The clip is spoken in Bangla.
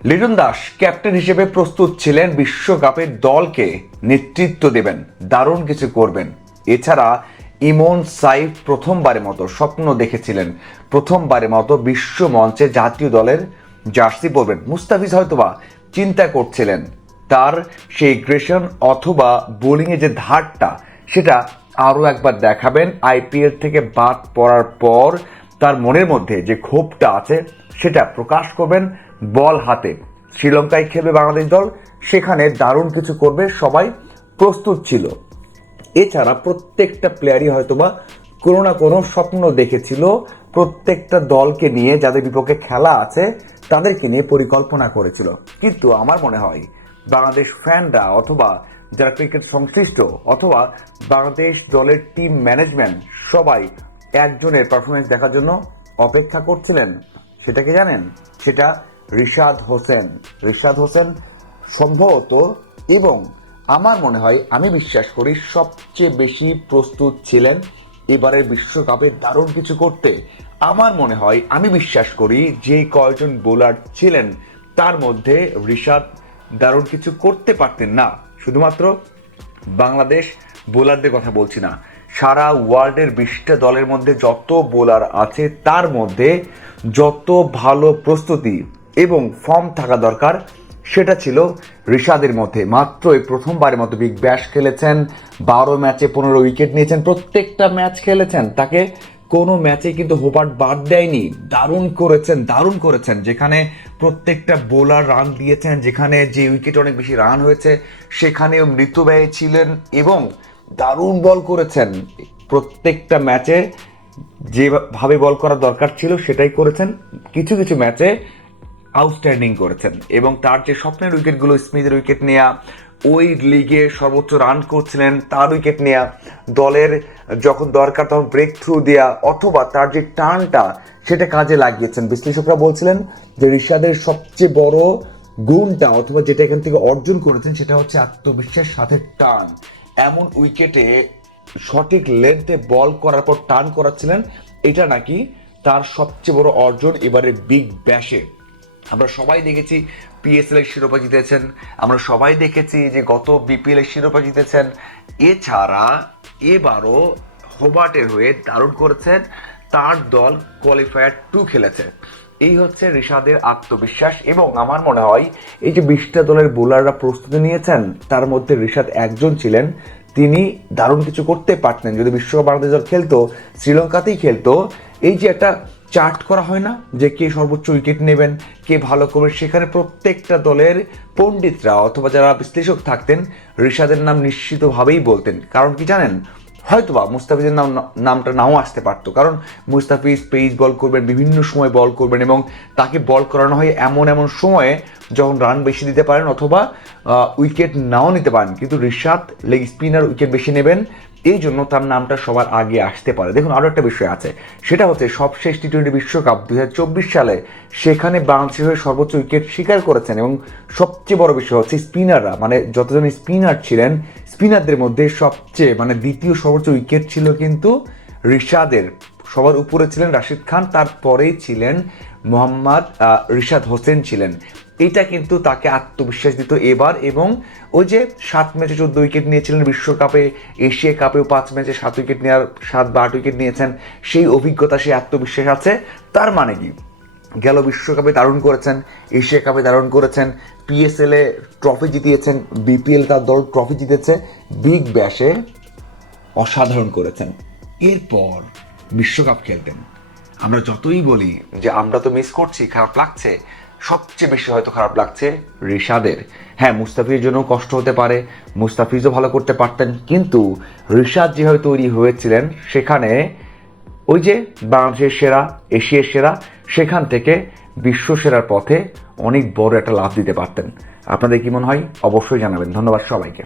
লিটন দাস ক্যাপ্টেন হিসেবে প্রস্তুত ছিলেন, বিশ্বকাপের দলকে নেতৃত্ব দেবেন, দারুণ কিছু করবেন। এছাড়া ইমন সাইফ প্রথমবারের মতো স্বপ্ন দেখেছিলেন, প্রথমবারের মতো বিশ্ব মঞ্চে জাতীয় দলের জার্সি পরবেন। মুস্তাফিজ হয়তোবা চিন্তা করছিলেন তার সেই গ্রেশন অথবা বোলিংয়ে যে ধারটা সেটা আরও একবার দেখাবেন। আইপিএল থেকে বাদ পড়ার পর তার মনের মধ্যে যে ক্ষোভটা আছে সেটা প্রকাশ করবেন বল হাতে। শ্রীলঙ্কায় খেলবে বাংলাদেশ দল, সেখানে দারুণ কিছু করবে, সবাই প্রস্তুত ছিল। এছাড়া প্রত্যেকটা প্লেয়ারই হয়তোবা কোনো না কোনো স্বপ্ন দেখেছিল, প্রত্যেকটা দলকে নিয়ে যাদের বিপক্ষে খেলা আছে তাদেরকে নিয়ে পরিকল্পনা করেছিল। কিন্তু আমার মনে হয় বাংলাদেশ ফ্যানরা অথবা যারা ক্রিকেট সংশ্লিষ্ট অথবা বাংলাদেশ দলের টিম ম্যানেজমেন্ট সবাই একজনের পারফরমেন্স দেখার জন্য অপেক্ষা করছিলেন। সেটা কি জানেন? সেটা রিশাদ হোসেন। রিশাদ হোসেন সম্ভবত, এবং আমার মনে হয়, আমি বিশ্বাস করি সবচেয়ে বেশি প্রস্তুত ছিলেন এবারের বিশ্বকাপে দারুণ কিছু করতে। আমার মনে হয়, আমি বিশ্বাস করি যে কয়েকজন বোলার ছিলেন তার মধ্যে রিশাদ দারুণ কিছু করতে পারতেন না। শুধুমাত্র বাংলাদেশ বোলারদের কথা বলছি না, সারা ওয়ার্ল্ডের 20টা দলের মধ্যে যত বোলার আছে তার মধ্যে যত ভালো প্রস্তুতি এবং ফর্ম থাকা দরকার সেটা ছিল রিশাদের মধ্যে। মাত্রই প্রথমবারের মতো বিগ ব্যাশ খেলেছেন, 12 ম্যাচে 15 উইকেট নিয়েছেন, প্রত্যেকটা ম্যাচ খেলেছেন, তাকে কোনো ম্যাচে কিন্তু হোপাট বাদ দেয়নি। দারুণ করেছেন, যেখানে প্রত্যেকটা বোলার রান দিয়েছেন, যেখানে যে উইকেটে অনেক বেশি রান হয়েছে সেখানেও মৃত্যুব্যয়ী ছিলেন এবং দারুণ বল করেছেন। প্রত্যেকটা ম্যাচে যেভাবে বল করা দরকার ছিল সেটাই করেছেন, কিছু কিছু ম্যাচে আউটস্ট্যান্ডিং করেছেন। এবং তার যে স্বপ্নের উইকেটগুলো, স্মিথের উইকেট নেওয়া, ওই লিগে সর্বোচ্চ রান করছিলেন, তার উইকেট নেওয়া, দলের যখন দরকার তখন ব্রেক থ্রু দেওয়া, অথবা তার যে টার্নটা সেটা কাজে লাগিয়েছেন। বিশ্লেষকরা বলছিলেন যে রিশাদের সবচেয়ে বড় গুণটা অথবা যেটা এখান থেকে অর্জন করেছেন সেটা হচ্ছে আত্মবিশ্বাস সাথে টার্ন। এমন উইকেটে সঠিক লেন্থে বল করার পর টার্ন করাচ্ছিলেন, এটা নাকি তার সবচেয়ে বড় অর্জন এবারে বিগ ব্যাশে। আমরা সবাই দেখেছি পিএসএল এর শিরোপা জিতেছেন, আমরা সবাই দেখেছি যে গত বিপিএল এর শিরোপা জিতেছেন। এছাড়া এবারও হোবার্টের হয়ে দারুণ করেছেন, তার দল কোয়ালিফায়ার 2 খেলেছে। এই হচ্ছে রিশাদের আত্মবিশ্বাস। এবং আমার মনে হয় এই যে 20টা দলের বোলাররা প্রস্তুতি নিয়েছেন তার মধ্যে রিশাদ একজন ছিলেন, তিনি দারুণ কিছু করতে পারতেন। যদি বিশ্বকাপ বাংলাদেশ দল খেলতো, শ্রীলঙ্কাতেই খেলতো, এই যে একটা চার্ট করা হয় না যে কে সর্বোচ্চ উইকেট নেবেন, কে ভালো করবে, সেখানে প্রত্যেকটা দলের পণ্ডিতরা অথবা যারা বিশ্লেষক থাকতেন রিশাদের নাম নিশ্চিতভাবেই বলতেন। কারণ কি জানেন? হয়তোবা মুস্তাফিজের নামটা নাও আসতে পারতো, কারণ মুস্তাফিজ পেস বল করবেন, বিভিন্ন সময় বল করবেন এবং তাকে বল করানো হয় এমন সময়ে যখন রান বেশি দিতে পারেন অথবা উইকেট নাও নিতে পারেন। কিন্তু রিশাদ লেগ স্পিনার উইকেট বেশি নেবেন, এই জন্য তার নামটা সবার আগে আসতে পারে। দেখুন, আরও একটা বিষয় আছে, সেটা হচ্ছে সবশেষ টি-20 বিশ্বকাপ 2024 সালে সেখানে বাংলাদেশের হয়ে সর্বোচ্চ উইকেট শিকার করেছেন। এবং সবচেয়ে বড় বিষয় হচ্ছে স্পিনাররা, মানে যতজন স্পিনার ছিলেন, স্পিনারদের মধ্যে সবচেয়ে দ্বিতীয় সর্বোচ্চ উইকেট ছিল কিন্তু রিশাদের। সবার উপরে ছিলেন রাশিদ খান, তারপরেই ছিলেন রিশাদ হোসেন ছিলেন। এটা কিন্তু তাকে আত্মবিশ্বাস দিত এবার। এবং ওই যে 7 ম্যাচে 14 উইকেট নিয়েছিলেন, বিশ্বকাপে এশিয়া কাপেও 5 ম্যাচে 7 উইকেট নেওয়ার 7 বা 8 উইকেট নিয়েছেন, সেই অভিজ্ঞতা, সেই আত্মবিশ্বাস আছে। তার মানে কি, গেল বিশ্বকাপে দারুণ করেছেন, এশিয়া কাপে দারুণ করেছেন, পিএসএলে ট্রফি জিতিয়েছেন, বিপিএল তার দল ট্রফি জিতেছে, বিগ ব্যাশে অসাধারণ করেছেন। এরপর বিশ্বকাপ খেলতেন। আমরা যতই বলি যে আমরা তো মিস করছি, খারাপ লাগছে, সবচেয়ে বেশি হয়তো খারাপ লাগছে রিশাদের। হ্যাঁ, মুস্তাফিজের জন্য কষ্ট হতে পারে, মুস্তাফিজও ভালো করতে পারতেন, কিন্তু রিশাদ যেভাবে তৈরি হয়েছিলেন সেখানে ওই যে বাংলাদেশের সেরা, এশিয়ার সেরা, সেখান থেকে বিশ্ব সেরার পথে অনেক বড় একটা লাভ দিতে পারতেন। আপনাদের কি মনে হয়? অবশ্যই জানাবেন। ধন্যবাদ সবাইকে।